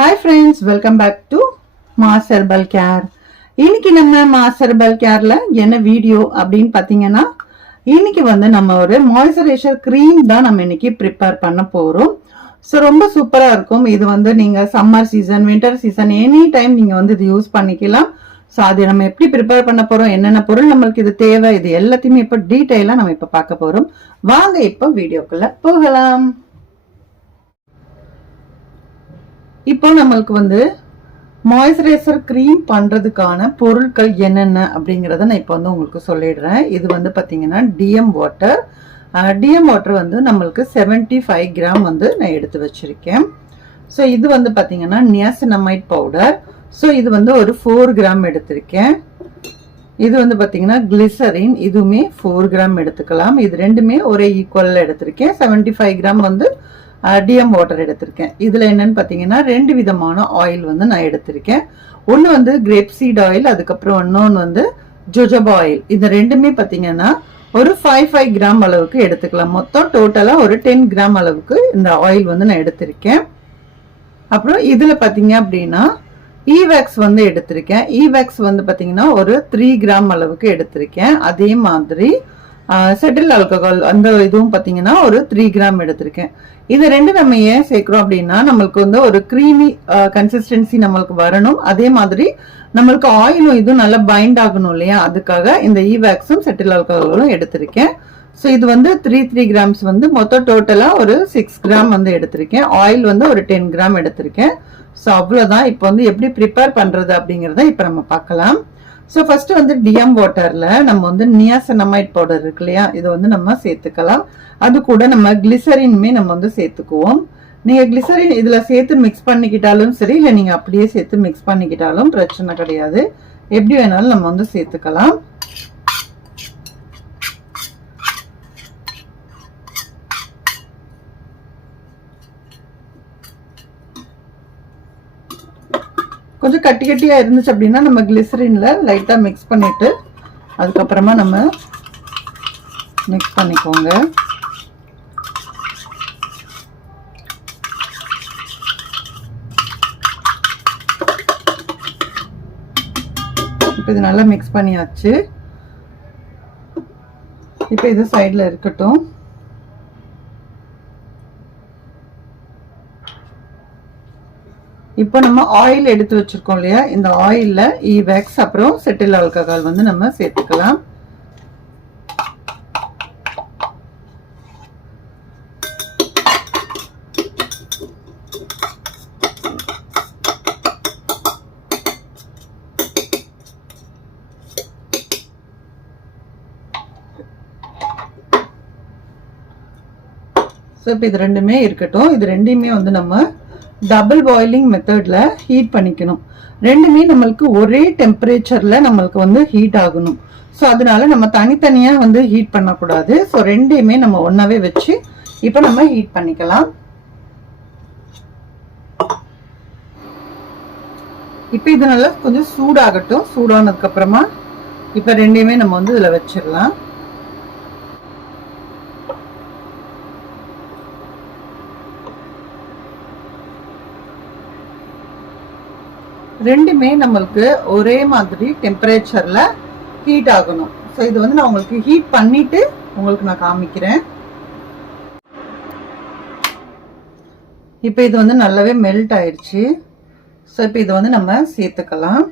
Hi friends, welcome back to Mars Herbal Care. இன்னைக்கு நம்ம Mars Herbal Careல என்ன video அப்படின்னு பாத்தீங்கன்னா இன்னைக்கு நம்ம ஒரு மாய்ஸ்சரைசர் கிரீம் தான் நம்ம இன்னைக்கு ப்ரிப்பேர் பண்ண போறோம். ஸோ ரொம்ப சூப்பரா இருக்கும். இது நீங்க summer season, winter season any time நீங்க இது யூஸ் பண்ணிக்கலாம். ஸோ அது நம்ம எப்படி ப்ரிப்பேர் பண்ண போறோம், என்னென்ன பொருள் நம்மளுக்கு இது தேவை, இது எல்லாத்தையுமே இப்போ டீட்டெயிலா நம்ம இப்போ பார்க்க போறோம். வாங்க இப்போ வீடியோக்குள்ள போகலாம். இப்போ நம்மளுக்கு மாய்ஸ்சரைசர் கிரீம் பண்றதுக்கான பொருட்கள் என்னென்ன அப்படிங்கறத நான் இப்போ உங்களுக்கு சொல்லிடுறேன். இது பாத்தீங்கன்னா டிஎம் வாட்டர். டிஎம் வாட்டர் நம்மளுக்கு 75 கிராம் நான் எடுத்து வச்சிருக்கேன். ஸோ இது பாத்தீங்கன்னா நியாசினமைட் பவுடர். ஸோ இது ஒரு 4 கிராம் எடுத்திருக்கேன். இது பாத்தீங்கன்னா கிளிசரின், இதுவுமே 4 கிராம் எடுத்துக்கலாம். இது ரெண்டுமே ஒரே ஈக்குவல்ல எடுத்திருக்கேன். 75 கிராம் டிஎம் வாட்டர் எடுத்திருக்கேன். இதுல என்னன்னு பாத்தீங்கன்னா 2 விதமான ஆயில் நான் எடுத்திருக்கேன். ஒன்னு கிரேப் சீட் ஆயில், அதுக்கப்புறம் இன்னொன்னு ஜோஜோபா ஆயில். இது ரெண்டுமே பாத்தீங்கன்னா ஒரு 5 கிராம் அளவுக்கு எடுத்துக்கலாம். மொத்தம் டோட்டலா ஒரு 10 கிராம் அளவுக்கு இந்த ஆயில் நான் எடுத்திருக்கேன். அப்புறம் இதுல பாத்தீங்க அப்படின்னா ஈவேக்ஸ் எடுத்திருக்கேன். ஈவேக்ஸ் பாத்தீங்கன்னா ஒரு 3 கிராம் அளவுக்கு எடுத்திருக்கேன். அதே மாதிரி செட்டில் ஆல்கஹால் அந்த இதுவும் பாத்தீங்கன்னா ஒரு 3 கிராம் எடுத்திருக்கேன். இது ரெண்டு நம்ம ஏன் சேர்க்கிறோம் அப்படின்னா நம்மளுக்கு ஒரு கிரீமி கன்சிஸ்டன்சி நம்மளுக்கு வரணும். அதே மாதிரி நம்மளுக்கு ஆயிலும் இதுவும் நல்லா பைண்ட் ஆகணும் இல்லையா, அதுக்காக இந்த ஈவேக்ஸும் செட்டில் ஆல்கஹாலும் எடுத்திருக்கேன். ஸோ இது 3 கிராம்ஸ் மொத்தம் டோட்டலா ஒரு 6 கிராம் எடுத்திருக்கேன். ஆயில் ஒரு 10 கிராம் எடுத்திருக்கேன். ஸோ அவ்வளவுதான். இப்போ எப்படி ப்ரிப்பேர் பண்றது அப்படிங்கறத இப்ப நம்ம பார்க்கலாம். ஸோ ஃபர்ஸ்ட் டிஎம் வாட்டர்ல நம்ம நியாசினமைட் பவுடர் இருக்கு இல்லையா, இதை நம்ம சேர்த்துக்கலாம். அது கூட நம்ம கிளிசரினுமே நம்ம சேர்த்துக்குவோம். நீங்க கிளிசரின் இதுல சேர்த்து மிக்ஸ் பண்ணிக்கிட்டாலும் சரி, இல்லை நீங்க அப்படியே சேர்த்து மிக்ஸ் பண்ணிக்கிட்டாலும் பிரச்சனை கிடையாது. எப்படி வேணாலும் நம்ம சேர்த்துக்கலாம். கொஞ்சம் கட்டி கட்டியா இருந்துச்சு அப்படின்னா நம்ம கிளிசரின்ல லைட்டா மிக்ஸ் பண்ணிட்டு அதுக்கப்புறமா நம்ம மிக்ஸ் பண்ணிக்கோங்க. இப்போ இது நல்லா மிக்ஸ் பண்ணியாச்சு. இப்போ இது சைடுல இருக்கட்டும். இப்போ நம்ம ஆயில் எடுத்து வச்சிருக்கோம் இல்லையா, இந்த ஆயில்ல ஈவேக்ஸ் அப்புறம் செட்டில் ஆல்கஹால் நம்ம சேர்த்துக்கலாம். ஸோ இப்போ இது ரெண்டுமே இருக்கட்டும். இது ரெண்டையுமே நம்ம டபுள் பாயிலிங் மெத்தட்ல ஹீட் பண்ணிக்கணும். ரெண்டுமே நம்மளுக்கு ஒரே டெம்பரேச்சர்ல நம்மளுக்கு ஹீட் ஆகணும். ஸோ அதனால நம்ம தனித்தனியா ஹீட் பண்ணக்கூடாது. ஸோ ரெண்டையுமே நம்ம ஒன்னாவே வச்சு இப்போ நம்ம ஹீட் பண்ணிக்கலாம். இப்போ இது நல்லா கொஞ்சம் சூடாகட்டும். சூடானதுக்கு அப்புறமா இப்போ ரெண்டையுமே நம்ம இதுல வச்சிடலாம். ரெண்டுமே நம்மளுக்கு ஒரே மாதிரி டெம்பரேச்சர்ல ஹீட் ஆகணும். ஸோ இது நான் உங்களுக்கு ஹீட் பண்ணிட்டு உங்களுக்கு நான் காமிக்கிறேன். இப்போ இது நல்லாவே மெல்ட் ஆயிடுச்சு. ஸோ இப்போ இது நம்ம சேர்த்துக்கலாம்.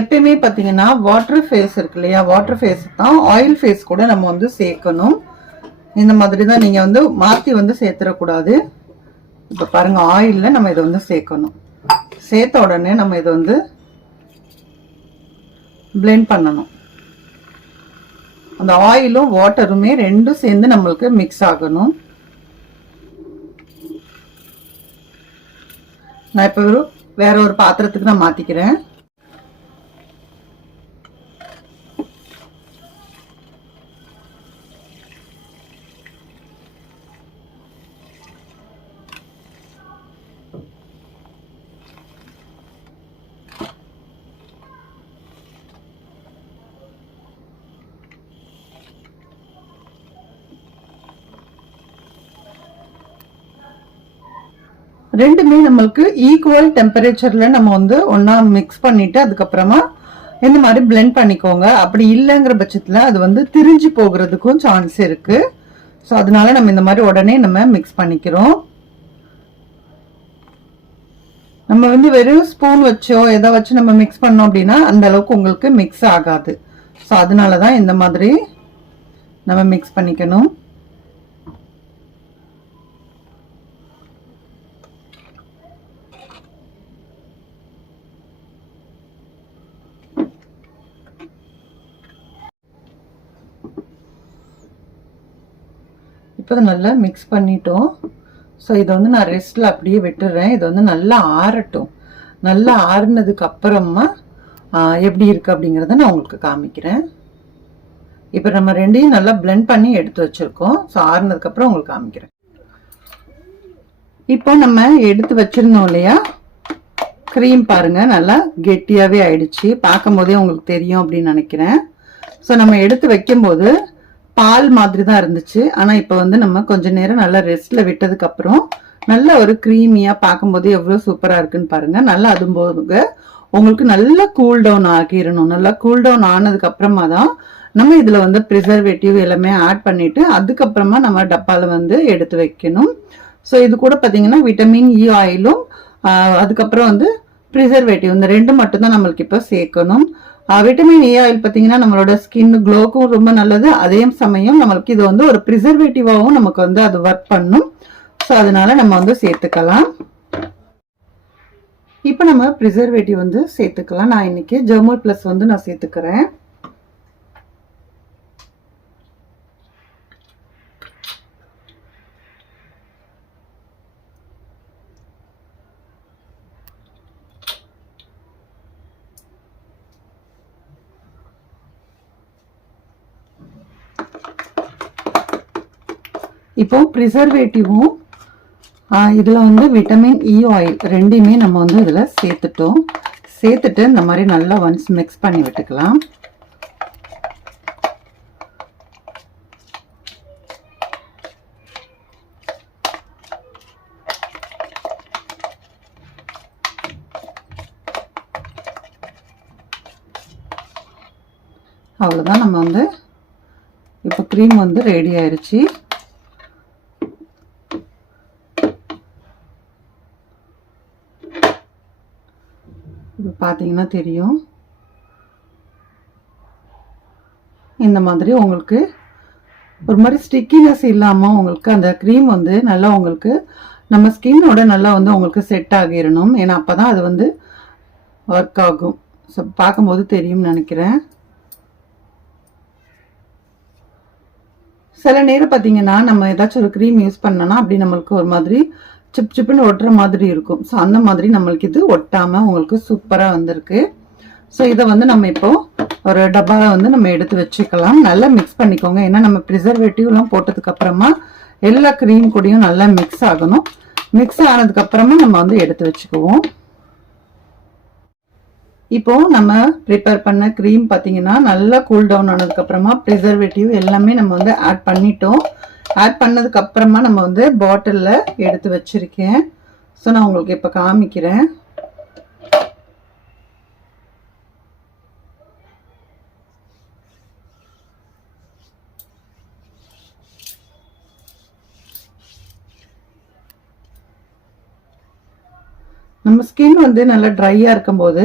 எப்பயுமே பாத்தீங்கன்னா வாட்டர் ஃபேஸ் இருக்கு இல்லையா, வாட்டர் ஃபேஸ் தான் ஆயில் ஃபேஸ் கூட நம்ம சேர்க்கணும். இந்த மாதிரி தான் நீங்க மாத்தி சேர்த்துடக்கூடாது. இப்ப பாருங்க, ஆயில்ல நம்ம இதை சேர்க்கணும். சேர்த்த உடனே நம்ம இதை பிளெண்ட் பண்ணணும். அந்த ஆயிலும் வாட்டருமே ரெண்டும் சேர்ந்து நம்மளுக்கு மிக்ஸ் ஆகணும். நான் இப்ப வேற ஒரு பாத்திரத்துக்கு நான் மாத்திக்கிறேன். ரெண்டுமே நம்மளுக்கு ஈக்குவல் டெம்பரேச்சர்ல நம்ம வந்து ஒன்னா மிக்ஸ் பண்ணிட்டு அதுக்கப்புறமா இந்த மாதிரி பிளெண்ட் பண்ணிக்கோங்க. அப்படி இல்லைங்கிற பட்சத்துல அது வந்து திரிஞ்சு போகிறதுக்கும் சான்ஸ் இருக்கு. ஸோ அதனால நம்ம இந்த மாதிரி உடனே நம்ம மிக்ஸ் பண்ணிக்கிறோம். நம்ம வந்து வெறும் ஸ்பூன் வச்சோ எதை வச்சு நம்ம மிக்ஸ் பண்ணோம் அப்படின்னா அந்த அளவுக்கு உங்களுக்கு மிக்ஸ் ஆகாது. ஸோ அதனாலதான் இந்த மாதிரி நம்ம மிக்ஸ் பண்ணிக்கணும். இப்போ நல்லா மிக்ஸ் பண்ணிட்டோம். ஸோ இதை வந்து நான் ரெஸ்ட்டில் அப்படியே விட்டுடுறேன். இது வந்து நல்லா ஆறட்டும். நல்லா ஆறுனதுக்கு அப்புறமா எப்படி இருக்குது அப்படிங்கிறத நான் உங்களுக்கு காமிக்கிறேன். இப்போ நம்ம ரெண்டையும் நல்லா பிளெண்ட் பண்ணி எடுத்து வச்சுருக்கோம். ஸோ ஆறுனதுக்கப்புறம் உங்களுக்கு காமிக்கிறேன். இப்போ நம்ம எடுத்து வச்சிருந்தோம் இல்லையா க்ரீம், பாருங்கள் நல்லா கெட்டியாகவே ஆயிடுச்சு. பார்க்கும் போதே உங்களுக்கு தெரியும் அப்படின்னு நினைக்கிறேன். ஸோ நம்ம எடுத்து வைக்கும்போது பால் மாதிரி தான் இருந்துச்சு. ஆனால் இப்போ வந்து நம்ம கொஞ்ச நேரம் நல்லா ரெஸ்ட்டில் விட்டதுக்கு அப்புறம் நல்ல ஒரு க்ரீமியாக பார்க்கும்போது எவ்வளோ சூப்பராக இருக்குன்னு பாருங்க. நல்லா அதும்போது உங்களுக்கு நல்லா கூல் டவுன் ஆகிடணும். நல்லா கூல் டவுன் ஆனதுக்கு அப்புறமா தான் நம்ம இதில் வந்து ப்ரிசர்வேட்டிவ் எல்லாமே ஆட் பண்ணிட்டு அதுக்கப்புறமா நம்ம டப்பாவில் வந்து எடுத்து வைக்கணும். ஸோ இது கூட பார்த்தீங்கன்னா விட்டமின் இ ஆயிலும் அதுக்கப்புறம் வந்து ப்ரிசர்வேட்டிவ் இந்த ரெண்டு மட்டும் தான் நம்மளுக்கு இப்போ சேர்க்கணும். விட்டமின் ஏ ஆயில் பார்த்தீங்கன்னா நம்மளோட ஸ்கின் க்ளோக்கும் ரொம்ப நல்லது. அதே சமயம் நம்மளுக்கு இது வந்து ஒரு ப்ரிசர்வேட்டிவாகவும் நமக்கு வந்து அது ஒர்க் பண்ணும். ஸோ அதனால நம்ம வந்து சேர்த்துக்கலாம். இப்போ நம்ம ப்ரிசர்வேட்டிவ் வந்து சேர்த்துக்கலாம். நான் இன்னைக்கு ஜெர்மல் பிளஸ் வந்து நான் சேர்த்துக்கிறேன். இப்போ ப்ரிசர்வேட்டிவும் இதில் வந்து விட்டமின் இ ஆயில் ரெண்டையுமே நம்ம வந்து இதில் சேர்த்துட்டோம். சேர்த்துட்டு இந்த மாதிரி நல்லா ஒன்ஸ் மிக்ஸ் பண்ணி விட்டுக்கலாம். அவ்வளோதான், நம்ம வந்து இப்போ க்ரீம் வந்து ரெடி ஆயிடுச்சு. பார்த்தீங்கன்னா தெரியும் இந்த மாதிரி உங்களுக்கு ஒரு மாதிரி ஸ்டிக்கினஸ் இல்லாமல் உங்களுக்கு அந்த க்ரீம் வந்து நல்லா உங்களுக்கு நம்ம ஸ்கின்னோட நல்லா வந்து உங்களுக்கு செட் ஆகிடணும். ஏன்னா அப்போ தான் அது வந்து ஒர்க் ஆகும். ஸோ பார்க்கும்போது தெரியும்னு நினைக்கிறேன். சில நேரம் பார்த்தீங்கன்னா நம்ம ஏதாச்சும் ஒரு க்ரீம் யூஸ் பண்ணோன்னா அப்படி நம்மளுக்கு ஒரு மாதிரி சிப் சிப்புன்னு ஒட்டுற மாதிரி இருக்கும். ஸோ அந்த மாதிரி நம்மளுக்கு இது ஒட்டாமல் உங்களுக்கு சூப்பராக வந்திருக்கு. ஸோ இதை வந்து நம்ம இப்போ ஒரு டப்பாவில் வந்து நம்ம எடுத்து வச்சுக்கலாம். நல்லா மிக்ஸ் பண்ணிக்கோங்க. ஏன்னா நம்ம ப்ரிசர்வேட்டிவ்லாம் போட்டதுக்கு அப்புறமா எல்லா க்ரீம் கூடயும் நல்லா மிக்ஸ் ஆகணும். மிக்ஸ் ஆனதுக்கு அப்புறமா நம்ம வந்து எடுத்து வச்சுக்குவோம். இப்போ நம்ம ப்ரிப்பேர் பண்ண க்ரீம் பார்த்தீங்கன்னா நல்லா கூல் டவுன் ஆனதுக்கு அப்புறமா ப்ரிசர்வேட்டிவ் எல்லாமே நம்ம வந்து ஆட் பண்ணிட்டோம். ஆட் பண்ணதுக்கு அப்புறமா நம்ம வந்து பாட்டிலில் எடுத்து வச்சிருக்கேன். ஸோ நான் உங்களுக்கு இப்போ காமிக்கிறேன். நம்ம ஸ்கின் வந்து நல்லா ட்ரையாக இருக்கும்போது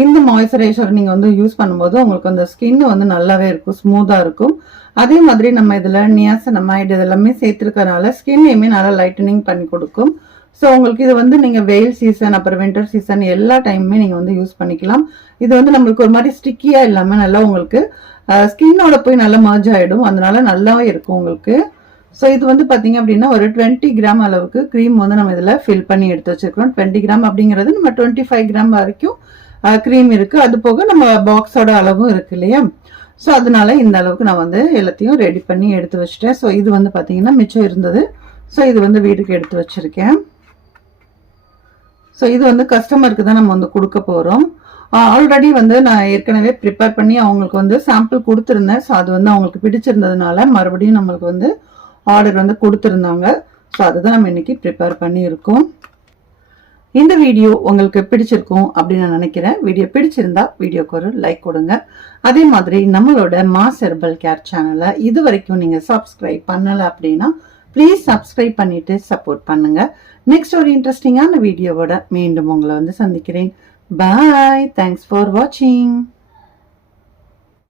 இந்த மாய்ஸ்சரைசர் நீங்கள் வந்து யூஸ் பண்ணும்போது உங்களுக்கு அந்த ஸ்கின் வந்து நல்லாவே இருக்கும், ஸ்மூத்தாக இருக்கும். அதே மாதிரி நம்ம இதில் நியாசனமைடு இதெல்லாமே சேர்த்துருக்கனால ஸ்கின்னையுமே நல்லா லைட்டனிங் பண்ணி கொடுக்கும். ஸோ உங்களுக்கு இது வந்து நீங்கள் வெயில் சீசன் அப்புறம் வின்டர் சீசன் எல்லா டைமுமே நீங்கள் வந்து யூஸ் பண்ணிக்கலாம். இது வந்து நம்மளுக்கு ஒரு மாதிரி ஸ்டிக்கியாக இல்லாமல் நல்லா உங்களுக்கு ஸ்கின்னோட போய் நல்லா மர்ஜ் ஆகிடும். அதனால நல்லாவே இருக்கும் உங்களுக்கு. ஸோ இது வந்து பார்த்தீங்க அப்படின்னா ஒரு 20 கிராம் அளவுக்கு க்ரீம் வந்து நம்ம இதில் ஃபில் பண்ணி எடுத்து வச்சிருக்கோம். 20 கிராம் அப்படிங்கிறது நம்ம 25 கிராம் வரைக்கும் க்ரீம் இருக்குது. அது போக நம்ம பாக்ஸோட அளவும் இருக்கு இல்லையா. ஸோ அதனால இந்த அளவுக்கு நான் வந்து எல்லாத்தையும் ரெடி பண்ணி எடுத்து வச்சுட்டேன். ஸோ இது வந்து பார்த்தீங்கன்னா மிச்சம் இருந்தது. ஸோ இது வந்து வீட்டுக்கு எடுத்து வச்சுருக்கேன். ஸோ இது வந்து கஸ்டமருக்கு தான் நம்ம வந்து கொடுக்க போகிறோம். ஆல்ரெடி வந்து நான் ஏற்கனவே ப்ரிப்பேர் பண்ணி அவங்களுக்கு வந்து சாம்பிள் கொடுத்துருந்தேன். ஸோ அது வந்து அவங்களுக்கு பிடிச்சிருந்ததுனால மறுபடியும் நம்மளுக்கு வந்து ஆர்டர் வந்து கொடுத்துருந்தாங்க. ஸோ அதுதான் நம்ம இன்னைக்கு ப்ரிப்பேர் பண்ணியிருக்கோம். இந்த வீடியோ உங்களுக்கு பிடிச்சிருக்கும் அப்படின்னு நான் நினைக்கிறேன். வீடியோ பிடிச்சிருந்தா வீடியோக்கு ஒரு லைக் கொடுங்க. அதே மாதிரி நம்மளோட மாஸ் ஹெர்பல் கேர் சேனலை இது வரைக்கும் நீங்க சப்ஸ்கிரைப் பண்ணல அப்படின்னா ப்ளீஸ் சப்ஸ்கிரைப் பண்ணிட்டு சப்போர்ட் பண்ணுங்க. நெக்ஸ்ட் ஒரு இன்ட்ரெஸ்டிங்கான வீடியோவோட மீண்டும் உங்களை வந்து சந்திக்கிறேன். பாய். தேங்க்ஸ் ஃபார் வாட்சிங்.